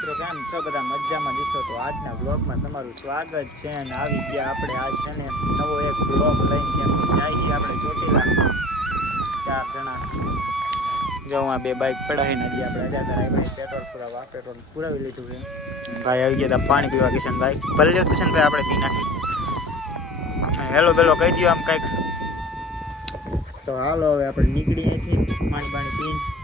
મિત્રો કેમ છો બધા મજામાં દીશો તો આજના બ્લોગમાં તમારું સ્વાગત છે અને આવી ગયા આપણે આજ છે ને નવો એક બ્લોગ લઈને કેમ જઈએ આપણે ચોટીલા 4 જણા જો આ બે બાઇક પડાવીને હજી આપણે હજાર ભાઈ પેટ્રોલ પુરાવી લીધું છે ભાઈ આવી ગયા હતા પાણી પીવા કિશનભાઈ ભલે કિશનભાઈ આપણે પી નાખી હેલો બેલો કહી દો આમ કંઈક તો હાલો હવે આપણે નીકળી અહીંથી પાણી પીને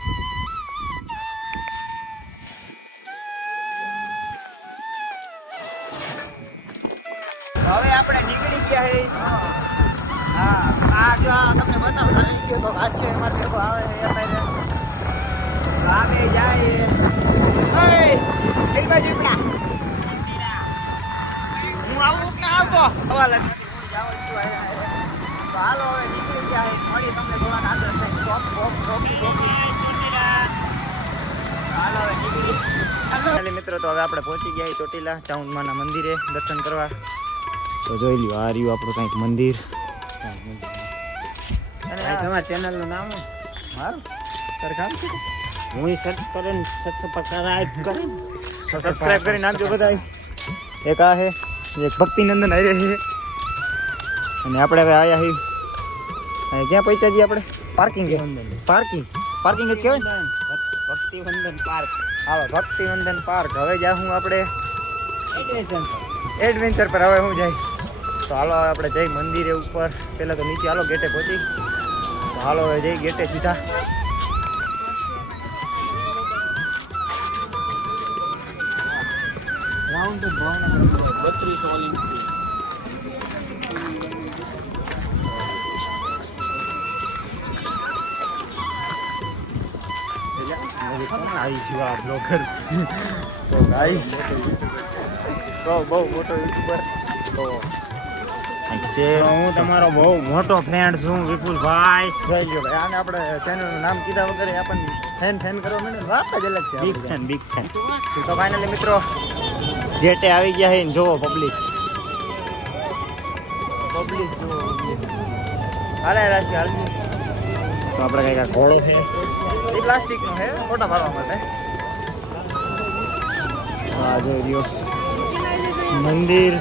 હવે આપણે નીકળી ગયા હે હા આ જો તમને બતાવું ખાલી ગયો તો ઘાસ છે એમાં ભેગો આવે એ પહેલે આવે જાય એ એક બાજુ ઉપડા હું આવું કે આવતો હવા લાગે જાવ છું તો હાલો હવે નીકળી જાય મળી તમને થોડા આગળ થાય સ્ટોપ હાલો હવે નીકળી મિત્રો તો હવે આપણે પહોંચી ગયા ચોટીલા ચામુંડમાના મંદિરે દર્શન કરવા તો જોઈ લ્યો આ રહ્યું આપણું કંઈક મંદિર અને તમારા ચેનલનું નામ મારું સરખામ છે હું સર્ચ કરીને સબસ્ક્રાઇબ કરી નાખજો બધા એક આ છે એક ભક્તિનંદન આવી રહી છે અને આપણે હવે આવ્યા છીએ અને ક્યાં પહોંચ્યા છીએ આપણે પાર્કિંગ પાર્કિંગ જ કહેવાય ને ભક્તિવંદન પાર્ક હા ભક્તિવંદન પાર્ક હવે જાઉં આપણે એડવેન્ચર પર હવે હું જાય તો હાલો આપણે જઈ મંદિરે ઉપર પહેલાં તો નીચે હાલો ગેટે પહોંચી તો હાલો હવે જઈ ગેટે સીધા રાઉન્ડ 32 વાળી આવી ગયું આ બ્લોગર તો ગાઈસ બહુ મોટો યુટ્યુબર તો હું તમારો બહુ મોટો ફ્રેન્ડ છું વિપુલભાઈ જઈ ગયો ભાઈ આને આપણે ચેનલનું નામ કીધા વગર આપણને ફેન કરવા મળે વાત જ અલગ છે બિગ ફેન તો ફાઇનલી મિત્રો ગેટે આવી ગયા છે જોવો પબ્લિક જોવો હાલે રાશી હાલ તો આપણે કંઈક આ ઘોડો છે એ પ્લાસ્ટિકનો છે ફોટા પાડવા માટે હા જોઈ રહ્યો મંદિર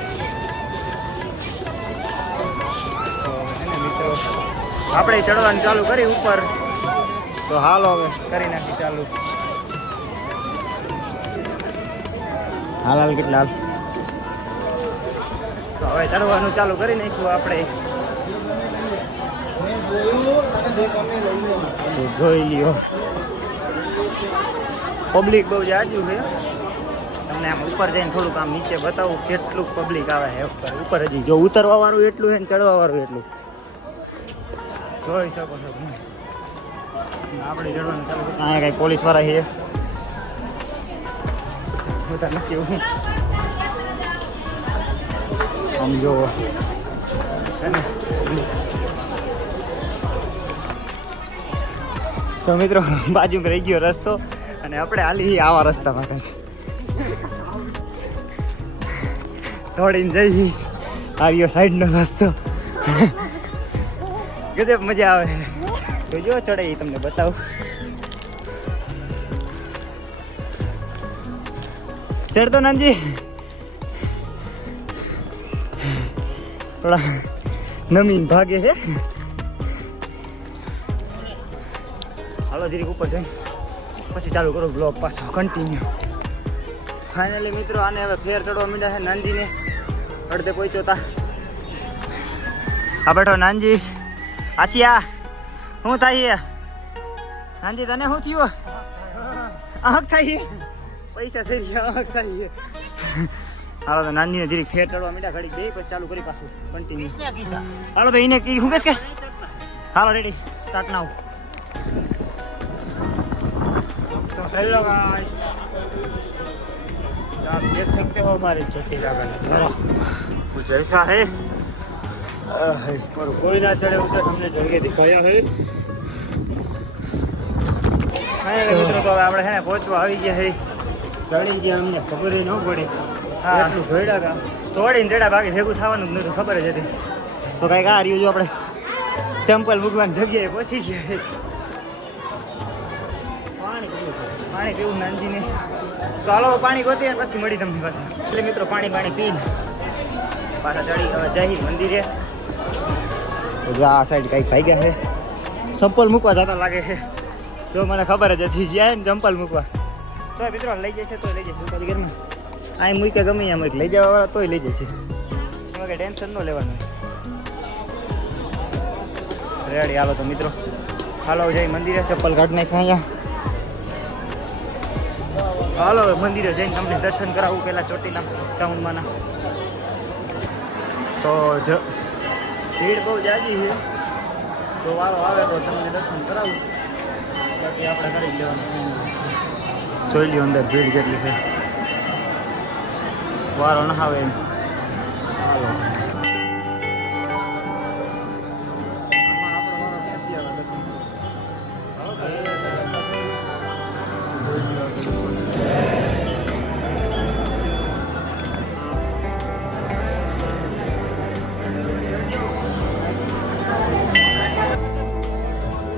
મિત્રો આપણે ચડવાનું ચાલુ કરી ઉપર તો હાલો હવે કરી નાખી ચાલુ હાલ કેટલા હાલ તો હવે ચડવાનું ચાલુ કરી નાખ્યું આપણે જોઈ લ્યો પબ્લિક બહુ જાજુ છે તમને આમ ઉપર જઈને થોડુંક આમ નીચે બતાવું કેટલું પબ્લિક આવે છે ઉપર હજી જો ઉતરવા વાળું એટલું છે ને ચડવા વાળું એટલું જોઈ શકો છો આપણે ચડવાનું ચાલુ અહીંયા કઈ પોલીસ વાળા છે બધા નક્કી આમ જોવો તો મિત્રો બાજુમાં રહી ગયો રસ્તો અને આપણે હાલી આવા રસ્તામાં કંઈક દોડીને જઈ આર્યો સાઈડનો રસ્તો ગજબ મજા આવે તો જો ચડે એ તમને બતાવું ચડતો નાનજી થોડા નમીન ભાગે છે હાલો જરીક ઉપર જઈને પછી ચાલુ કરો બ્લોગ પાછો કન્ટિન્યુ ફાઇનલી મિત્રો આને હવે ફેર ચડવા માંડ્યા છે નાનજીને અડધે પહોંચ્યો તા આ બેઠો નાનજી આસિયા શું થાય નાનજી તને શું થયું આંખ થાય પૈસા થઈ ગયા આંખ થાય હાલો તો નાનજીને જરીક ફેર ચડવા માંડ્યા ઘડીક બે પછી ચાલુ કરી પાછું કન્ટિન્યુ હાલો ભાઈ એને શું કહેશ કે હાલો રેડી સ્ટાર્ટ નાવ तो हेलो गाइस आप देख सकते हो हमारे चोटीला का नजारा कुछ ऐसा है और कोई ना चढ़े उधर हमने चढ़ के दिखाया है મિત્રો તો આપણે છે ને પહોંચવા આવી ગયા છે ચડી ગયા અમને ખબર ન પડી હા એટલું જોડ્યા હતા તોડીને ચડ્યા બાકી ભેગું થવાનું જ નતું ખબર જ હતી તો કાંઈક આ રહ્યું જો આપણે ચંપલ મૂકવાની જગ્યાએ પહોંચી ગયા પાણી પીવું નાનજીને. તો હાલો પાણી ગોતી અને પછી મળી તમને પાછા. એટલે મિત્રો પાણી પીને પાછા ચડી હવે જઈ મંદિરે. આ સાઈડ કંઈક ભાઈ ગયા છે, ચંપલ મૂકવા જતા લાગે છે. જો મને ખબર જ હતી ગયા ને ચંપલ મૂકવા. તો મિત્રો લઈ જશે તો લઈ જશે ઉપાધિ ઘરમાં. અહીં મૂકે ગમે એમ લઈ જવા વાળા તોય લઈ જશે. એમાં કંઈ ટેન્શન ન લેવાનું. રેડી હાલો તો મિત્રો, હાલો જઈ મંદિરે. ચપ્પલ કાઢી નાખ્યા અહીંયા. હાલો મંદિરે જઈને તમને દર્શન કરાવું પેલા ચોટીલા ચામુંડમાના. તો ભીડ બહુ જાજી છે. જો વારો આવે તો તમને દર્શન કરાવું, બાકી આપણે કરી લેવાનું. જોઈ લ્યો અંદર ભીડ કેટલી છે. વારો ન આવે એમ. હાલો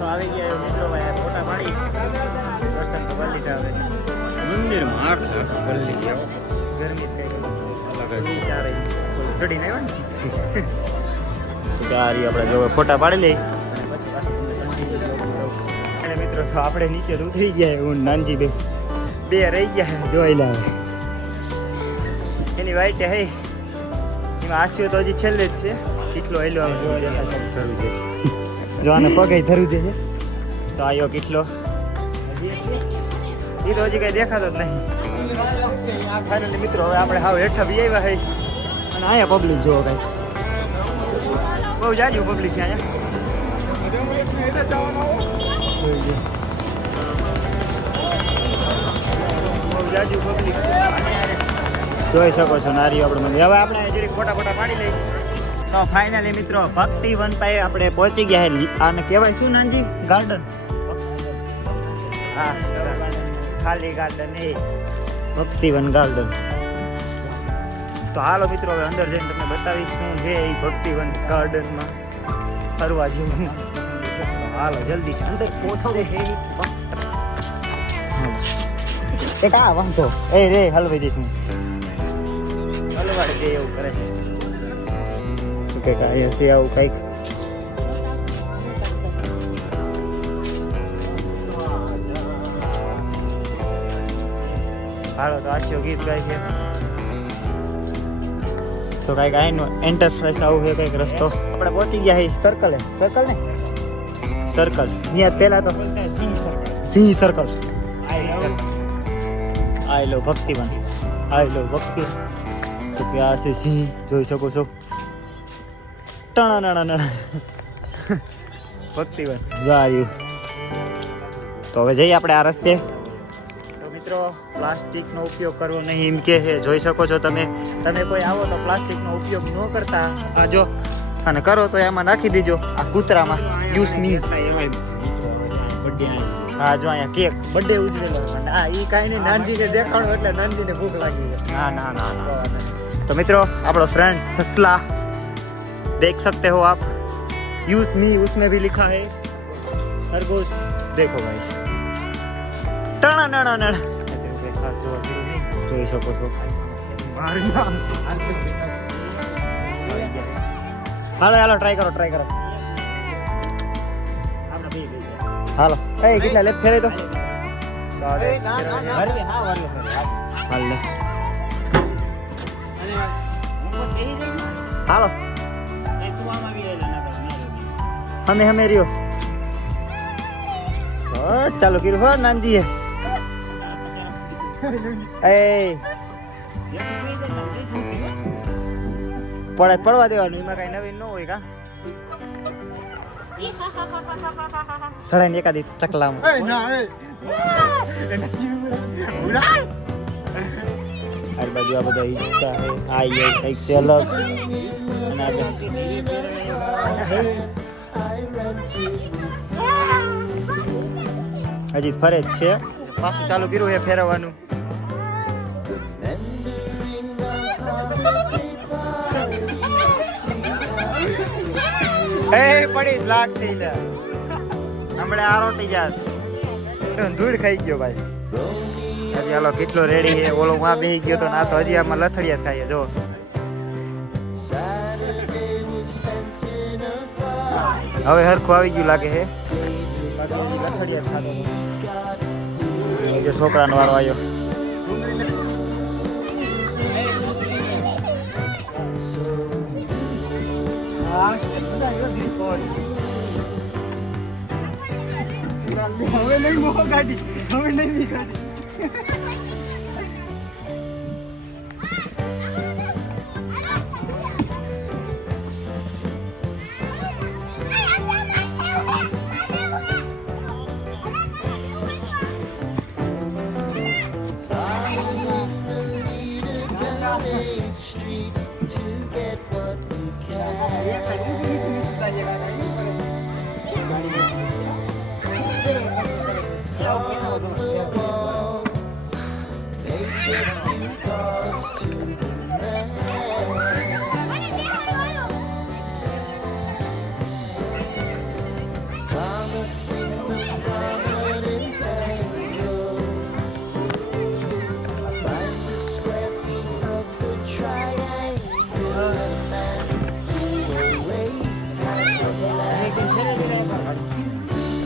આવી ગયા મિત્રો ભાઈ, ફોટા પાડી દર્શન તો કરી લીધા. હવે મંદિરમાં આઠ કરી લીધી. ગરમી ચડીને આવ્યા ને ત્યારે આપણે જો ફોટા પાડી લઈ એટલે મિત્રો તો આપણે નીચે ઉતરી ગયા. હું નાનજી બે રહી ગયા જોઈ લાવે એની વાઈટ હે. એમાં આસ્યો તો હજી છેલ્લે જ છે. કેટલો હેલો આવે જોવા ધરવું છે. જો આને પગે ધરવું છે તો આયો કેટલો એ તો હજી કઈ દેખાતો જ નહીં. ફાઇનલી મિત્રો હવે આપણે હાવ હેઠા બી આવ્યા છે અને અહીંયા પબ્લિક જોવો કઈ બહુ જાજુ પબ્લિક છે અહીંયા. બહુ જાજુ પબ્લિક જોઈ શકો છો. નારીઓ આપણે મંદિર. હવે આપણે જરીક ફોટા પાડી લઈ. તો ફાઇનલી મિત્રો ભક્તિવન પાસે આપણે પહોંચી ગયા છે. આને કહેવાય શું નાનજી? ગાર્ડન. હા ખાલી ગાર્ડન એ ભક્તિવન ગાર્ડન. તો હાલો મિત્રો હવે અંદર જઈને તમને બતાવીશ શું છે એ ભક્તિવન ગાર્ડનમાં ફરવા જેવું. હાલો જલ્દી અંદર પહોંચે છે. એ કા વાંધો એ રે હલવાઈ જઈશ હું. હલવાડી દે એવું કરે છે કે કાંઈ હશે આવું કંઈક. હાલો તો આશો ગીત ગાય છે તો કંઈક આઈનું એન્ટરપ્રાઇઝ આવું છે કંઈક રસ્તો. આપણે પહોંચી ગયા છે સર્કલ ને સર્કલ ત્યાં પહેલા તો સિંહ સર્કલ. આઈ લો ભક્તિવન. આઈ લો ભક્તિ. તો કે આ છે સિંહ જોઈ શકો છો. ભક્તિવન જાયું. તો હવે જઈએ આપણે આ રસ્તે. તો મિત્રો પ્લાસ્ટિકનો ઉપયોગ કરવો નહીં એમ કે છે. જોઈ શકો છો તમે કોઈ આવો તો પ્લાસ્ટિકનો ઉપયોગ ન કરતા. આ જો અને કરો તો એમાં નાખી દેજો આ કૂતરામાં. યુઝ મી. હા જો અહીંયા કેક બર્થડે ઉજવેલો. હા એ કાંઈ નહીં, નાનજીને દેખાડો એટલે નાનજીને ભૂખ લાગી જાય. ના. તો મિત્રો આપણો ફ્રેન્ડ સસલા देख सकते हो आप. यूज मी उसमें भी लिखा है खरगोश. देखो भाई टना જોઈ શકો છો. હાલો ટ્રાય કરો. હાલો એ કેટલા લેત ફેરે તો હાલો હમે રહ્યો. ચાલો કર્યું હો નાનજી એ પડવા દેવાનું. એમાં કઈ નવીન ન હોય કા. સડાઈ ને એકાદી ચકલામાં આ બાજુ આ બધા ઈચ્છા છે. આ કઈક સેલસ હજી ફરે જ છે. પાછું ચાલુ કર્યું છે ફેરવવાનું. એ પડી લાગશે હમણાં આ રોટી જાત. ધૂળ ખાઈ ગયો ભાઈ. હજી હાલો કેટલો રેડી છે. ઓલો માં બેસી ગયો તો ના તો હજી આમાં લથડિયા થાય જો. હવે હરખું આવી ગયું લાગે છે. છોકરાનો વારો આવ્યો. હવે નહીં મોહ ગાડી, હવે નહીં ગાડી.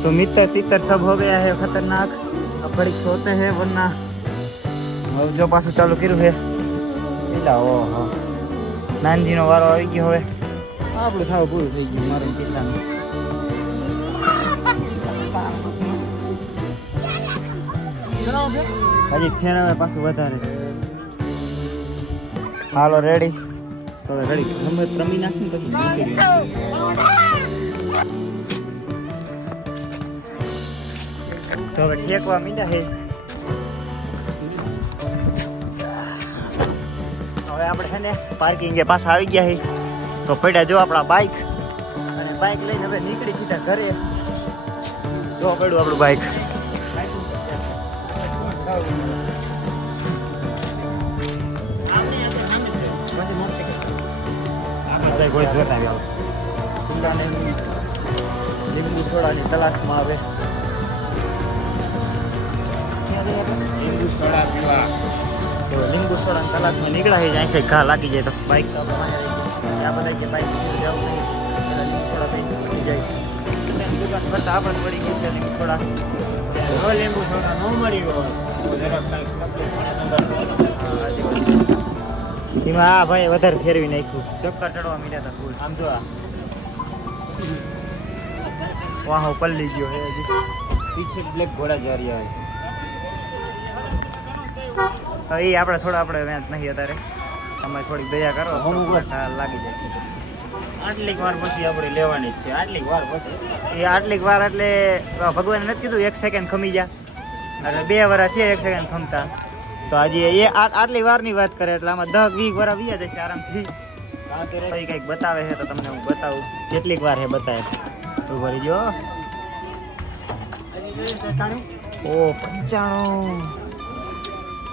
तो मित्र तितर सब हो गया है खतरनाक. अब घड़ी सोते हैं वरना अब जो पास चालू કર્યું છે પેલા ઓહો નાનજીનો વારો આવી ગયો. હવે આપણું થાવ પૂરું થઈ ગયું મારું ચિંતાનું. હજી ફેરવે પાછું વધારે. હાલો રેડી. તો રેડી રમી નાખીને પછી તો હવે ઠેકવા મીડા છે. હવે આપણે છે ને પાર્કિંગ એ પાછા આવી ગયા છે. તો પડ્યા જો આપણા બાઇક અને બાઇક લઈને હવે નીકળી સીધા ઘરે. જો પડ્યું આપણું બાઇક. કોઈ જોતા લીંબુ સોડાની તલાશમાં આવે. લીંબુ સોડા તલાશમાં નીકળ્યા છે. અહીં છે ઘા લાગી જાય તો બાઇક તો ત્યાં બધા કે બાઇક જવું નહીં લીંબુ સોડા થઈ જાય. દુકાન કરતા આપણને મળી ગઈ છે લીંબુ સોડા. લીંબુ સોડા ન મળી હોય એમાં હા ભાઈ વધારે ફેરવી નાખ્યું. ચક્કર ચડવા મીડ્યા હતા ફૂલ. આમ જો વાહો પલ્લી ગયો છે. હજી પીછે બ્લેક ઘોડા જરી આવે. એ આપણે થોડા આપણે મેચ નહીં અત્યારે. તમે થોડીક દયા કરો લાગી જાય. આટલીક વાર પછી આપણે લેવાની જ છે. આટલીક વાર પછી એ આટલીક વાર એટલે ભગવાને નથી કીધું 1 સેકન્ડ ખમી જા. એટલે 2 વર્ષ થયા 1 સેકન્ડ ખમતા. તો આજે એ આટલી વારની વાત કરે એટલે આમાં 10-20 વર્ષ વીયા જશે આરામથી. કંઈક બતાવે છે તો તમને હું બતાવું કેટલીક વાર છે બતાવે. તો ભરી જો ઓ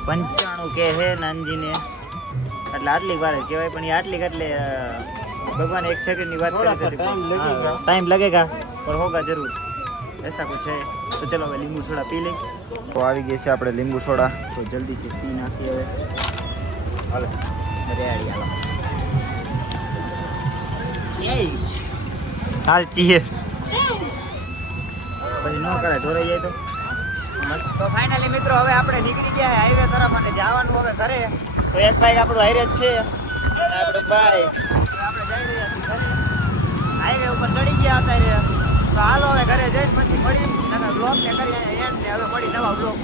95 કે હે નાનજીને. એટલે આટલી વાર જ કહેવાય પણ એ આટલી એટલે ભગવાન 1 સેકન્ડની વાત કરે છે. ટાઈમ लगेगा पर होगा जरूर ऐसा कुछ है. तो चलो હવે લીંબુ સોડા પી લઈ. તો આવી ગઈ છે આપણે લીંબુ સોડા. તો જલ્દી થી પી નાખીએ હવે. હાલો રેડી હાલો. ચીઝ હાલ ચીઝ પછી નો કરે ઢોરાઈ જાય તો મસ્ત. તો ફાઇનલી મિત્રો હવે આપણે નીકળી ગયા હાઈવે તરફ અને જવાનું હવે ઘરે. તો એક બાઈક આપણું હાઈરે જ છે. આપણું બાઈક આપણે જઈ રહ્યા છીએ ઘરે. હાઈવે ઉપર ચડી ગયા હતા. તો હાલો હવે ઘરે જઈને પછી મળી બ્લોગ ને કરી એન્ડ ને હવે મળી નવા બ્લોગ.